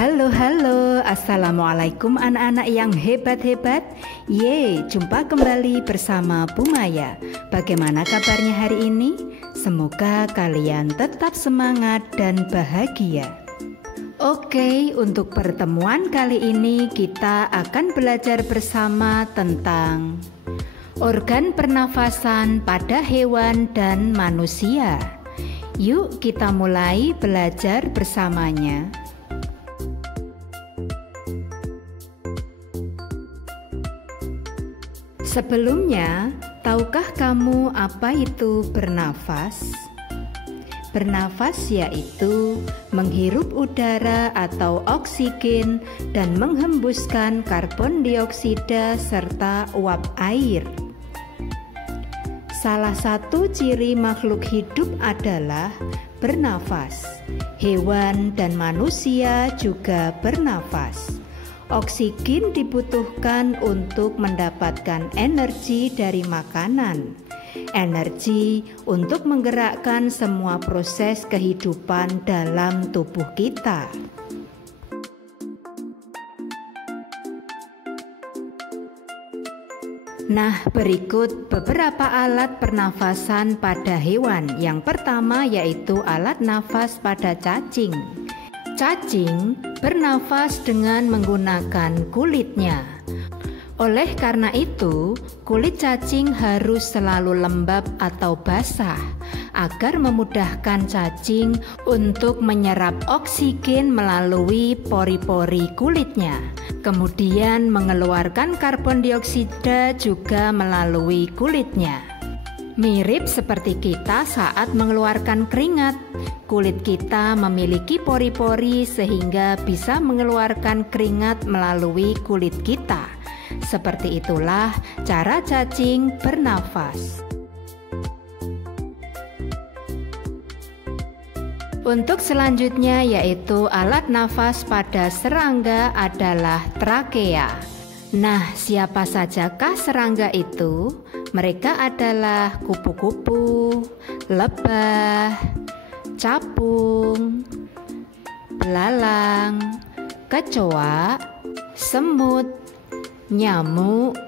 Halo, assalamualaikum anak-anak yang hebat-hebat. Jumpa kembali bersama Bu Maya. Bagaimana kabarnya hari ini? Semoga kalian tetap semangat dan bahagia. Oke, untuk pertemuan kali ini kita akan belajar bersama tentang organ pernafasan pada hewan dan manusia. Yuk kita mulai belajar bersamanya. Sebelumnya, tahukah kamu apa itu bernafas? Bernafas yaitu menghirup udara atau oksigen dan menghembuskan karbon dioksida serta uap air. Salah satu ciri makhluk hidup adalah bernafas. Hewan dan manusia juga bernafas. Oksigen dibutuhkan untuk mendapatkan energi dari makanan, energi untuk menggerakkan semua proses kehidupan dalam tubuh kita. Nah, berikut beberapa alat pernafasan pada hewan. Yang pertama yaitu alat nafas pada cacing. Cacing bernafas dengan menggunakan kulitnya. Oleh karena itu, kulit cacing harus selalu lembab atau basah agar memudahkan cacing untuk menyerap oksigen melalui pori-pori kulitnya. Kemudian mengeluarkan karbon dioksida juga melalui kulitnya. Mirip seperti kita saat mengeluarkan keringat. Kulit kita memiliki pori-pori sehingga bisa mengeluarkan keringat melalui kulit kita. Seperti itulah cara cacing bernafas. Untuk selanjutnya yaitu alat nafas pada serangga adalah trakea. Nah, siapa sajakah serangga itu? Mereka adalah kupu-kupu, lebah, capung, belalang, kecoa, semut, nyamuk,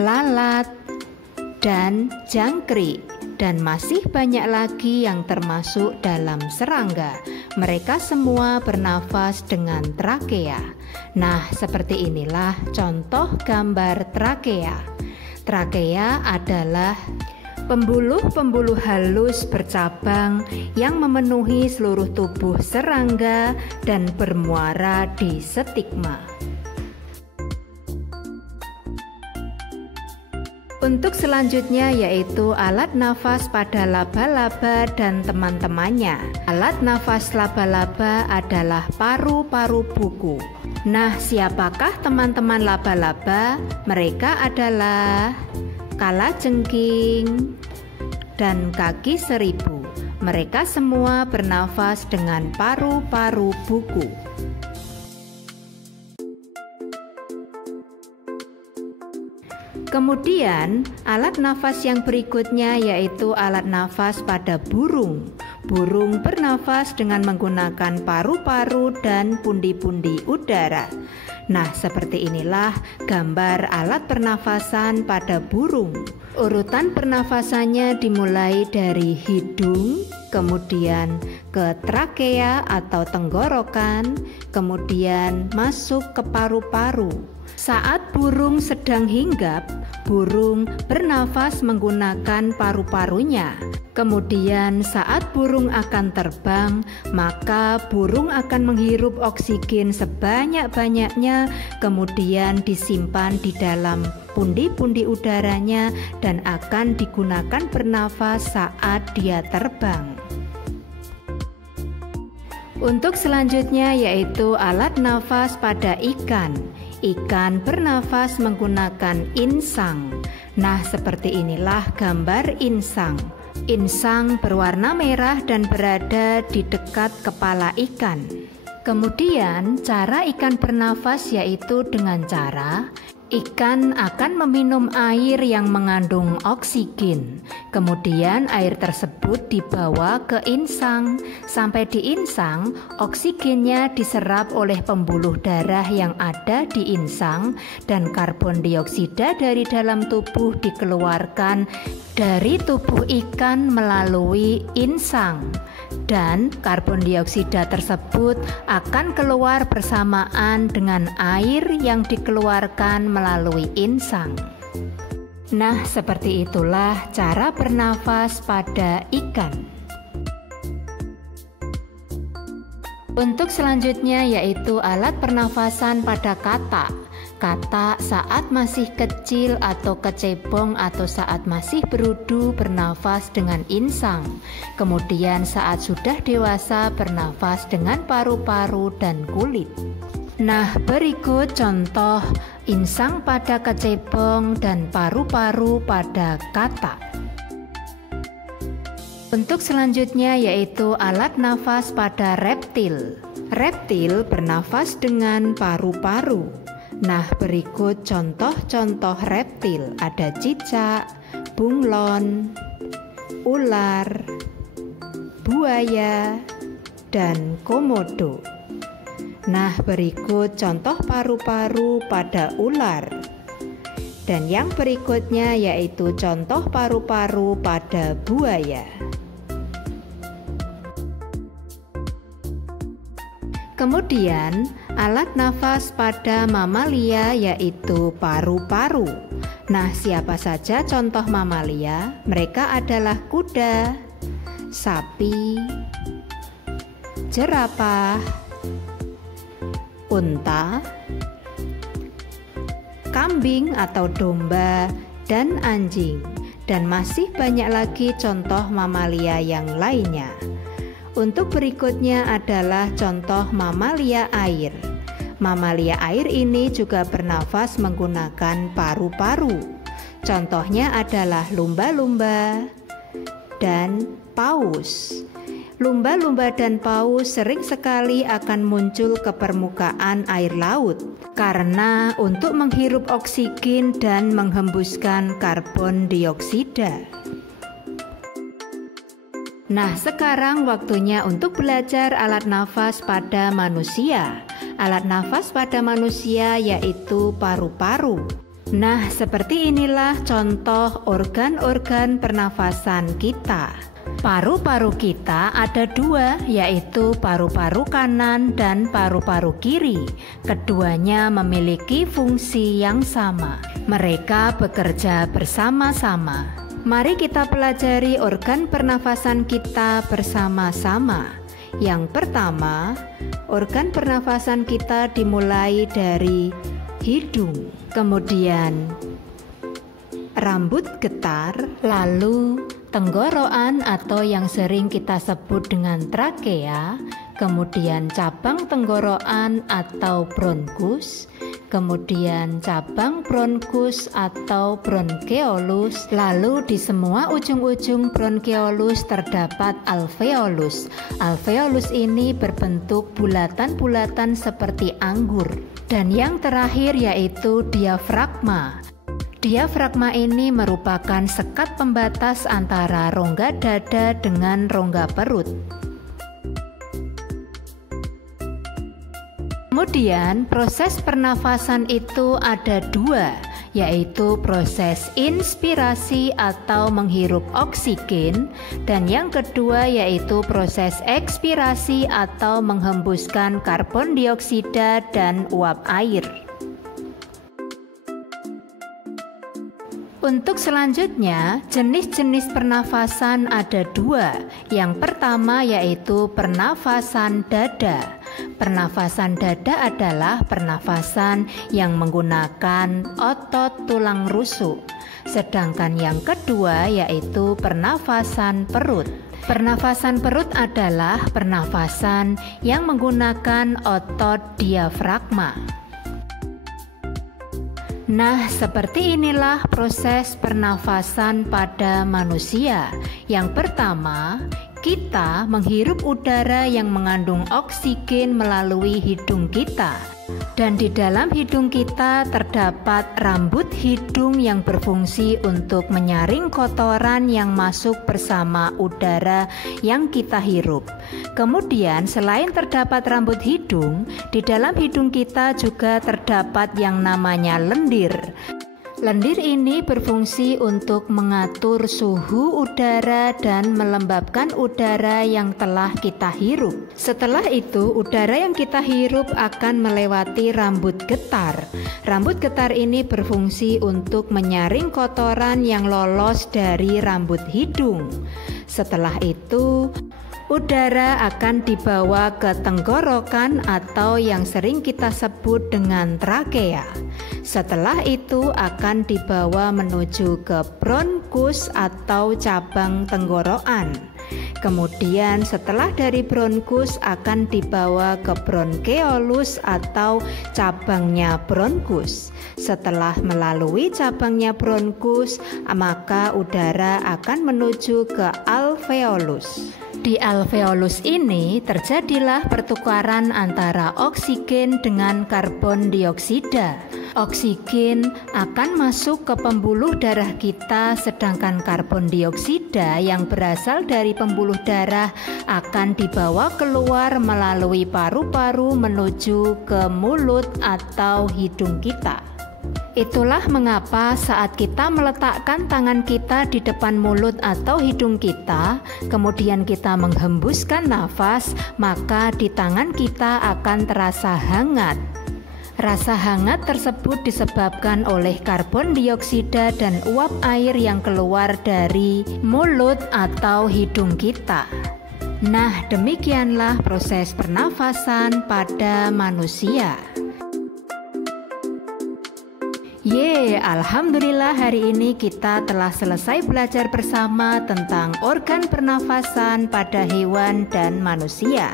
lalat, dan jangkrik. Dan masih banyak lagi yang termasuk dalam serangga. Mereka semua bernafas dengan trakea. Nah, seperti inilah contoh gambar trakea. Trakea adalah pembuluh-pembuluh halus bercabang yang memenuhi seluruh tubuh serangga dan bermuara di stigma. Untuk selanjutnya yaitu alat nafas pada laba-laba dan teman-temannya. Alat nafas laba-laba adalah paru-paru buku. Nah, siapakah teman-teman laba-laba? Mereka adalah kalajengking dan kaki seribu. Mereka semua bernafas dengan paru-paru buku. Kemudian, alat nafas yang berikutnya yaitu alat nafas pada burung. Burung bernafas dengan menggunakan paru-paru dan pundi-pundi udara. Nah, seperti inilah gambar alat pernafasan pada burung. Urutan pernafasannya dimulai dari hidung, kemudian ke trakea atau tenggorokan, kemudian masuk ke paru-paru. Saat burung sedang hinggap, burung bernafas menggunakan paru-parunya. Kemudian saat burung akan terbang, maka burung akan menghirup oksigen sebanyak-banyaknya, kemudian disimpan di dalam pundi-pundi udaranya dan akan digunakan bernafas saat dia terbang. Untuk selanjutnya yaitu alat nafas pada ikan. Ikan bernafas menggunakan insang. Nah, seperti inilah gambar insang. Insang berwarna merah dan berada di dekat kepala ikan. Kemudian, cara ikan bernafas yaitu dengan cara Ikan akan meminum air yang mengandung oksigen. Kemudian air tersebut dibawa ke insang. Sampai di insang, oksigennya diserap oleh pembuluh darah yang ada di insang dan karbon dioksida dari dalam tubuh dikeluarkan dari tubuh ikan melalui insang. Dan karbon dioksida tersebut akan keluar bersamaan dengan air yang dikeluarkan melalui insang. Nah, seperti itulah cara bernafas pada ikan. Untuk selanjutnya yaitu alat pernafasan pada katak. Katak saat masih kecil atau kecebong atau saat masih berudu bernafas dengan insang. Kemudian saat sudah dewasa bernafas dengan paru-paru dan kulit. Nah, berikut contoh insang pada kecebong dan paru-paru pada katak. Untuk selanjutnya yaitu alat nafas pada reptil. Reptil bernafas dengan paru-paru. Nah, berikut contoh-contoh reptil. Ada cicak, bunglon, ular, buaya, dan komodo. Nah, berikut contoh paru-paru pada ular. Dan yang berikutnya yaitu contoh paru-paru pada buaya. Kemudian, alat nafas pada mamalia yaitu paru-paru. Nah, siapa saja contoh mamalia? Mereka adalah kuda, sapi, jerapah, unta, kambing atau domba, dan anjing. Dan masih banyak lagi contoh mamalia yang lainnya. Untuk berikutnya adalah contoh mamalia air. Mamalia air ini juga bernafas menggunakan paru-paru. Contohnya adalah lumba-lumba dan paus. Lumba-lumba dan paus sering sekali akan muncul ke permukaan air laut karena untuk menghirup oksigen dan menghembuskan karbon dioksida. Nah, sekarang waktunya untuk belajar alat nafas pada manusia. Alat nafas pada manusia yaitu paru-paru. Nah, seperti inilah contoh organ-organ pernafasan kita. Paru-paru kita ada dua, yaitu paru-paru kanan dan paru-paru kiri. Keduanya memiliki fungsi yang sama. Mereka bekerja bersama-sama. Mari kita pelajari organ pernafasan kita bersama-sama. Yang pertama, organ pernafasan kita dimulai dari hidung, kemudian rambut getar, lalu tenggorokan atau yang sering kita sebut dengan trakea, kemudian cabang tenggorokan atau bronkus, kemudian cabang bronkus atau bronkeolus, lalu di semua ujung-ujung bronkeolus terdapat alveolus. Alveolus ini berbentuk bulatan-bulatan seperti anggur. Dan yang terakhir yaitu diafragma. Diafragma ini merupakan sekat pembatas antara rongga dada dengan rongga perut. Kemudian proses pernafasan itu ada dua, yaitu proses inspirasi atau menghirup oksigen, dan yang kedua yaitu proses ekspirasi atau menghembuskan karbon dioksida dan uap air. Untuk selanjutnya, jenis-jenis pernafasan ada dua. Yang pertama yaitu pernafasan dada. Pernafasan dada adalah pernafasan yang menggunakan otot tulang rusuk. Sedangkan yang kedua yaitu pernafasan perut. Pernafasan perut adalah pernafasan yang menggunakan otot diafragma. Nah, seperti inilah proses pernafasan pada manusia. Yang pertama, Kita menghirup udara yang mengandung oksigen melalui hidung kita. Dan di dalam hidung kita terdapat rambut hidung yang berfungsi untuk menyaring kotoran yang masuk bersama udara yang kita hirup. Kemudian selain terdapat rambut hidung, di dalam hidung kita juga terdapat yang namanya lendir. Lendir ini berfungsi untuk mengatur suhu udara dan melembabkan udara yang telah kita hirup. Setelah itu, udara yang kita hirup akan melewati rambut getar. Rambut getar ini berfungsi untuk menyaring kotoran yang lolos dari rambut hidung. Setelah itu, udara akan dibawa ke tenggorokan atau yang sering kita sebut dengan trakea. Setelah itu akan dibawa menuju ke bronkus atau cabang tenggorokan. Kemudian setelah dari bronkus akan dibawa ke bronkeolus atau cabangnya bronkus. Setelah melalui cabangnya bronkus, maka udara akan menuju ke alveolus. Di alveolus ini terjadilah pertukaran antara oksigen dengan karbon dioksida. Oksigen akan masuk ke pembuluh darah kita, sedangkan karbon dioksida yang berasal dari pembuluh darah akan dibawa keluar melalui paru-paru menuju ke mulut atau hidung kita. Itulah mengapa saat kita meletakkan tangan kita di depan mulut atau hidung kita, kemudian kita menghembuskan nafas, maka di tangan kita akan terasa hangat. Rasa hangat tersebut disebabkan oleh karbon dioksida dan uap air yang keluar dari mulut atau hidung kita. Nah, demikianlah proses pernafasan pada manusia. Alhamdulillah hari ini kita telah selesai belajar bersama tentang organ pernafasan pada hewan dan manusia.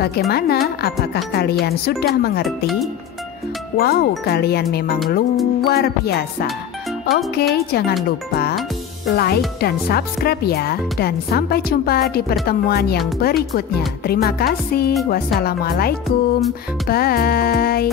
Bagaimana? Apakah kalian sudah mengerti? Wow, kalian memang luar biasa. Oke, jangan lupa like dan subscribe ya. Dan sampai jumpa di pertemuan yang berikutnya. Terima kasih. Wassalamualaikum. Bye.